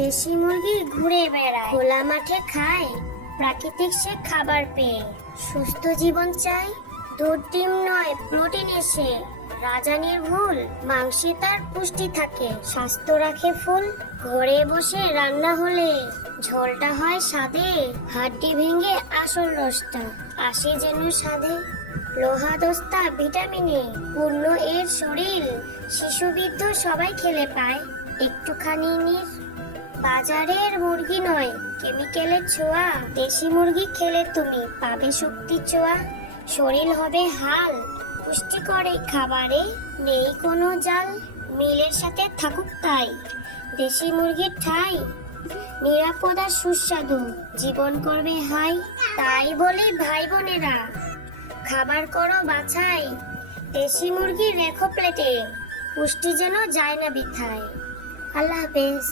দেশি মুরগি ঘুরে বেড়ায়, খোলা মাঠে খায়, প্রাকৃতিক সে খাবার পেয়ে। সুস্থ জীবন চাই, দুধ ডিম নয় প্রোটিন এসে। রাজানির ভুল, মাংসে তার পুষ্টি থাকে, স্বাস্থ্য রাখে ফুল। ঘরে বসে রান্না হলে ঝোলটা হয় স্বাদে, হাড্ডি ভেঙে আসল রসটা আসে যেন স্বাদে। লোহা দস্তা ভিটামিনে পূর্ণ এর শরীর, শিশু বৃদ্ধ সবাই খেলে পায় একটুখানি নির। বাজারের মুরগি নয় কেমিক্যালের ছোঁয়া, দেশি মুরগি খেলে তুমি পাবে শক্তি চোয়া। শরীর হবে হাল, পুষ্টিকর এই খাবারে নেই কোনো জাল। মিলের সাথে থাকুক তাই দেশি মুরগির ঠাই, নিরাপদ আর সুস্বাদু জীবন করবে হাই। তাই বলি ভাই বোনেরা, খাবার করো বাছাই, দেশি মুরগি রেখো প্লেটে, পুষ্টি যেন যায় না বৃথায়। আল্লাহ হাফেজ।